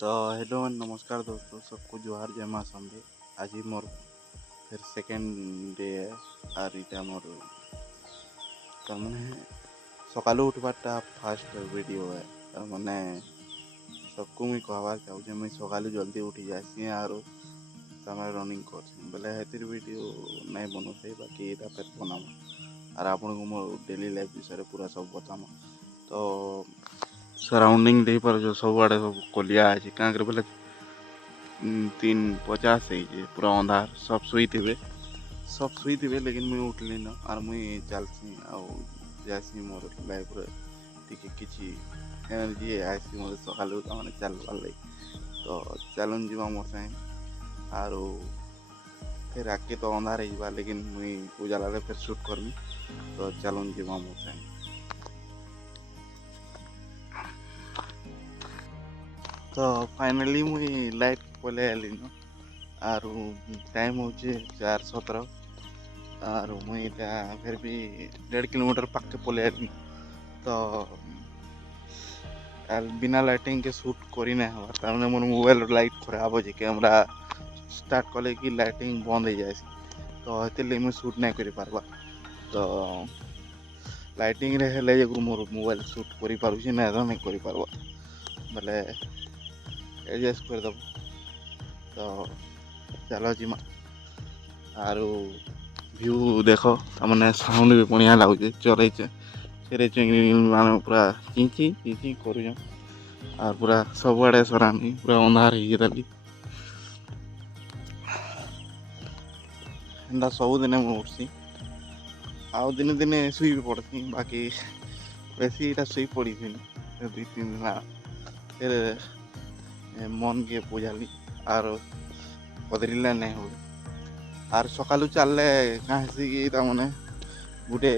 तो हेलो नमस्कार दोस्तों, सबको जोहार, जय माँ शंभे। आज ही मोर फिर सेकेंड डे है और इटा मोर तार माने सकालू उठबारटा फास्ट वीडियो है। तार माने सबको मुई कहबार चाहूँ मुई सकालू जल्दी उठी जासी और तार रनिंग करसी बोले हेतिर वीडियो नहीं बनौते, बाकी इटा फिर बनामा और आपन को मोर डेली लाइफ विषय पूरा सब बतामा। तो सराउंडिंग देख पार जो सब आड़े सब कलिया है क्या बोले 3:50 पूरा अंधार, सब शुई थे लेकिन मुई उठली न और मुई चलसी जासी मोर लाइफ टिके किसी एनर्जी आसी मोर सकालू मैंने चलवार लगी। तो चलन जीवा मोर साथ और फिर आके तो अंधार हो लेकिन मुई उजाला फिर शूट करमी। तो चलन जीवा मोर साथ। तो फाइनली मुई लाइट पले आली न और टाइम हो 4:17 और मुई फिर भी 1.5 किलोमीटर पाके पले आली। तो बिना लाइटिंग के शूट करी ना हमार मोर मोबाइल लाइट खराब हो जाए, कैमरा स्टार्ट कले कि लाइटिंग बंद हो जाए, तो हेतिर मुई शूट नहीं करि पारबा। तो लाइटिंग रे हेले मोर मोबाइल शूट करि पारुछि ना तो नहीं करि पारबा बोले एडजस्ट कर दब। तो चलो जीमा और व्यू देख मैंने साउंड भी बढ़िया लगुचे चल चेरे चिंगड़ी मान पूरा चिंची चिंची कर और पूरा सबुआड़े सराउंडिंग पूरा अंधार हो गली। एंता सबुदिने मुझे उठसी आउ दिने दिने शुई भी पड़ती, बाकी बेसी इटा शुई पड़ी 2-3 दिन फिर मन के बुझाली और बदरिले नहीं हो और सकालू चलले कहीं मैंने गोटे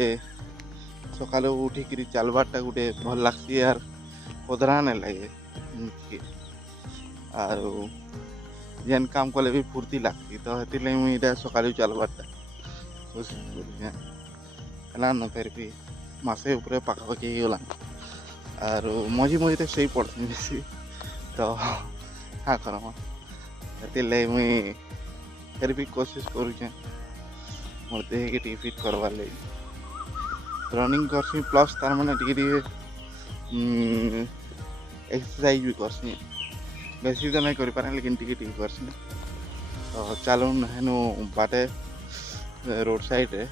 सकालू उठिक चलबारटा गोटे भल लगसी यार पदरा नहीं लगे और जेन काम कले भी फुर्ती लगती। तो हेतिर मुझे सकालू चलबारटा कोशिश कर फिर भी मसे ऊपर पाखापाखि गला और मझी मझी तो सही पड़ती बेसी। तो हाँ करमा हेतिर मुई फिर भी कोशिश करुचे मोर देह के फिट करवार लगी रनिंग करसी प्लस तार माने एक्सरसाइज भी करसी, बेसी तो नहीं कर पारे लेकिन टिके करसी। तो चलून हेनु बाटे रोड साइड रे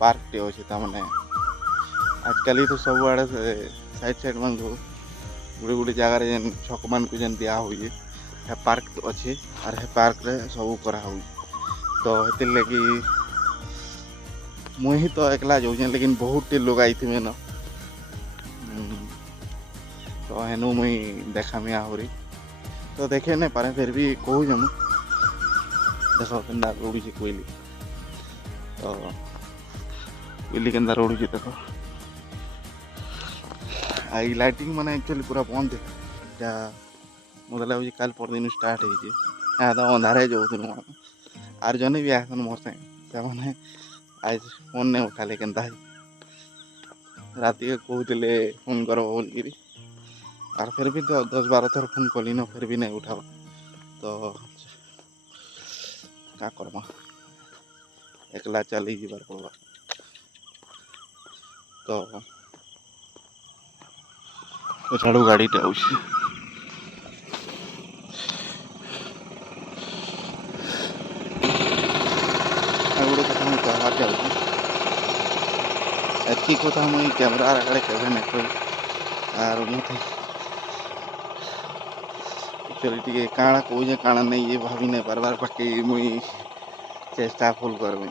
पार्क टे अच्छे मैंने आजकल तो सब आड़े साइड साइड मन को गोटे गोटे जगार जेन छक मान को जेन दिया हुई है पार्क अच्छे और है पार्क रे सब करा हुई। तो हेतिर लगी मुई तो एकला जाऊँ लेकिन बहुत टे लोग आई थे न। तो हेनु मुई देखामी आहरी तो देखे नहीं पारे फिर भी कहूँ मुझे देख के रोड़ी कोईली। तो कोईली के रोड़ी देख आई लाइटिंग मैंने एक्चुअली पूरा बंद है मतलब लगे कल परदिन स्टार्ट हो अंधारे जाऊँ और जने भी आसन मोर से आज फोन नहीं उठा ले केनता राति के कहते फोन कर बोल और फिर भी तो 10-12 थर फोन कली न फिर भी नहीं उठा। तो क्या करमा एकला चली जीवार पड़वा। तो झाड़ू गाड़ी टे आउछि गोटे कथा मुझे कहबार चाहूँ एति कथा मुई कैमरा आगे केवे नहीं कही और मत एक्चुअली टे काଣା कहूँ काଣା नहीं ये भाभी नहीं पार्बार, बाकी मुई चेष्टा फुल करमी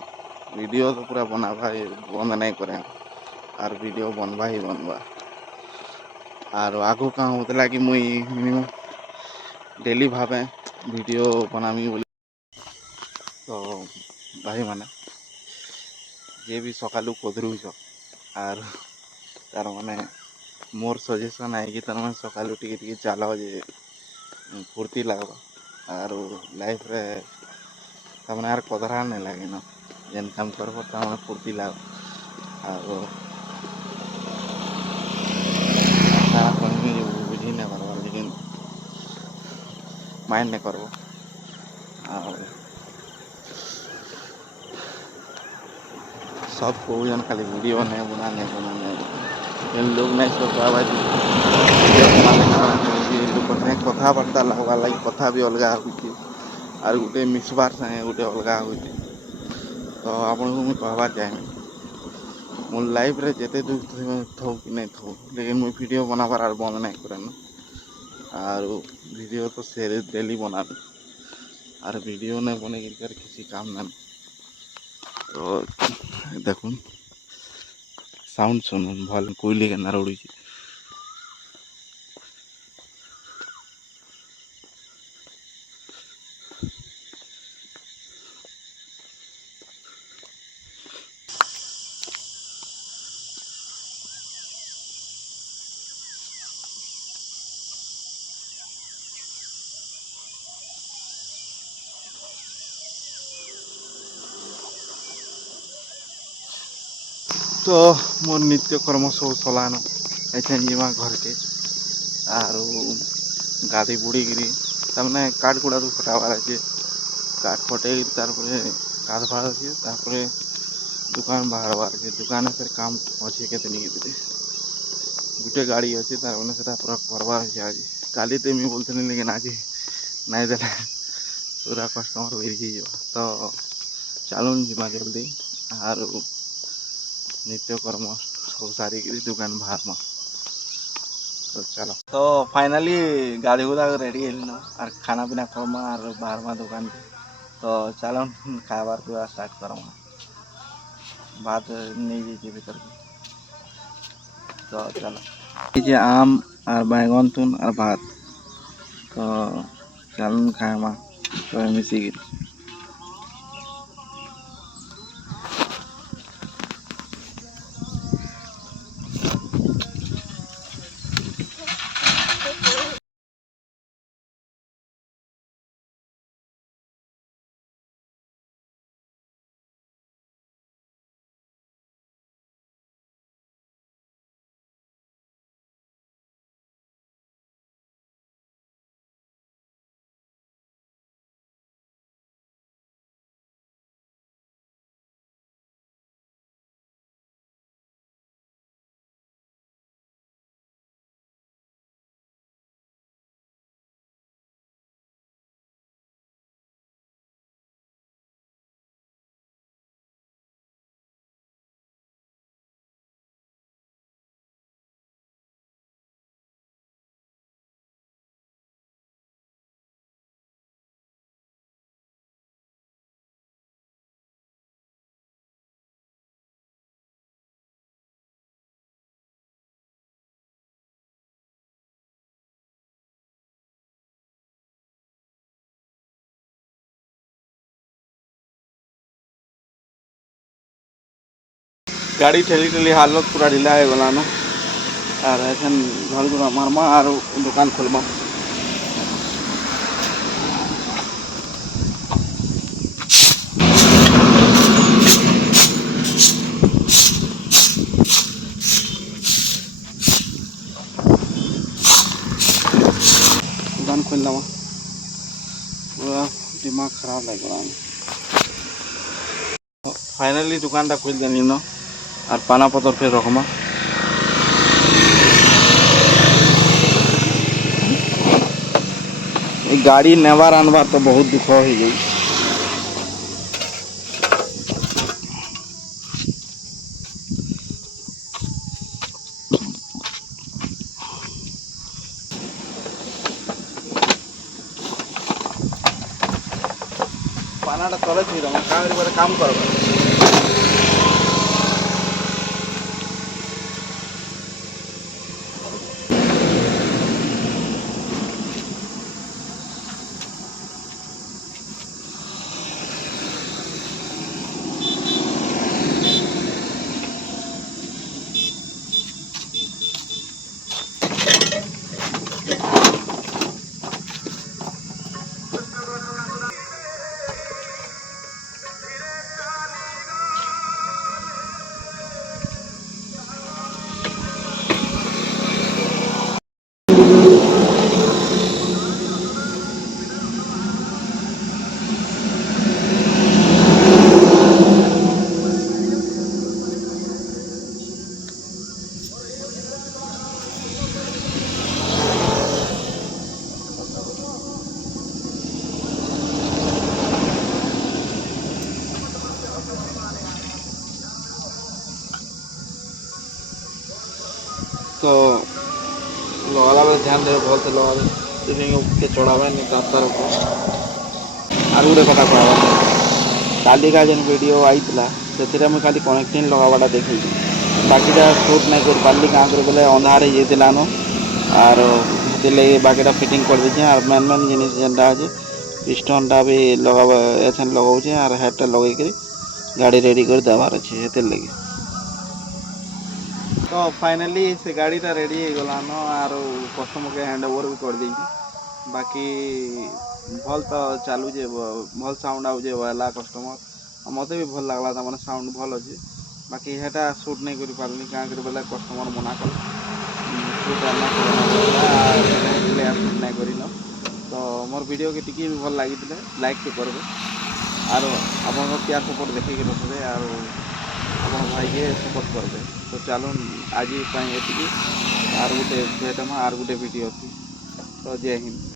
वीडियो तो पूरा बनावा बंद नहीं करें और वीडियो बनवा ही बनवा और आगो कहाँ होता कि मुई मिनिमम डेली भावे वीडियो बनामी बोली। तो भाई माने जे भी सकालू कदरुच और तार माने मोर सजेसन है कि तार माने सकालू टिके चलो जे फुर्ती लगवा और लाइफ रे तमने यार कदरा नहीं लगे न जेन काम करब तमने फुर्ती लग और बुझी नहीं पार्बार लेकिन ମାଇଣ୍ଡ ନାଇଁ କରବ। ଆଉ सब कौन खाली वीडियो नहीं बनाने इन लोग नहीं सब लोग कथबार्ता लगवा लगे कथा भी अलग आर गोटे मिसबार सागे गोटे अलग हो। तो आपन को मुझे कहबार चाहें मो लाइफ रे जिते दुख थो कि नहीं थो लेकिन मुझे वीडियो बनाबार आर बंद नहीं करेन आर वीडियो तो शेयर डेली बना आर वीडियो नहीं बने कर किसी काम ना। तो देखुन साउंड सुनुन भल कोयली के नार उड़ी। तो मोर नित्य कर्म सब सलान ऐसे जीवा घर के आर गाधी बुड़ीगिरी तमने काठ गुड़ा तो फटाबार अच्छे काठ फटे तार गाधबार अच्छे तापर दुकान बाहरबार अच्छे दुकान फिर काम अच्छे के गुटे गाड़ी अच्छे तार मैंने पूरा करबार अच्छे आज काली तो मुझे बोलते लेकिन आज नहीं दे पूरा कस्टमर बेरी तो चलून जीमा जल्दी आर नित्य कर्म सब सारिक दुकान बाहर में। तो चलो तो फाइनली गाड़ी गुड़ा रेडी है और खाना पीना करमा और बाहर में दुकान तो चलो खाबार पूरा स्टार्ट करमा भात नहीं जाइए भीतर की। तो चलो ये आम और बैगन तुन और भात तो चलो खाएमा तो मिसिक गाड़ी ठेली ठेली हालत पूरा ढीला है गलानो और ऐसा घर गुड़ा मारमा और दुकान खोलमा। दुकान खोल लवा पूरा दिमाग खराब लग रहा है। फाइनली दुकान टा खोल देनी न और पाना पतर फिर रखमा गाड़ी नेबार आनबार तो बहुत दुख हो गई। पानाटा तले थी काम कर तो लगाला बेले ध्यान देवे भल से लगावे सिलिंग के चढ़ावे नहीं रास्तार ऊपर आर गोटे कथा कहवा कालिका जेन वीडियो आईला से मुझे खाली कनेक्टिंग लगावाटा देखी बाकीटा सुट नहीं कर पार्ली क्या कर बोले अंधार होना आर लगे बाकीटा फिटिंग कर दीजिए आर मेन मेन जिन जेनटा अच्छे पिस्टनटा भी लगा एछन लगाऊे आर हेडटा लगे गाड़ी रेडी कर देवार अच्छे हेतर लगे तो फाइनाली से गाड़ीटा रेडी हो गलान आर कस्टमर के हैंड ओवर भी कर दी बाकी भल तो चलुचे भल साउंड आउे वाला कस्टमर मत भी भल लगला मैंने साउंड भल अच्छे बाकी हेटा सुट नहीं कर पार्ली क्या कर बोले कस्टमर मना कला सुट नहीं कर तो मोर वीडियो के टी भी भल लगी लाइक के करेंगे आर आप प्यार सपोर्ट देखिए रखिए आर आप भाई के सपोर्ट करेंगे तो चलो आज ये आर गोटे भेटमा आर गोटे वीडियो अच्छी तो जय हिंद।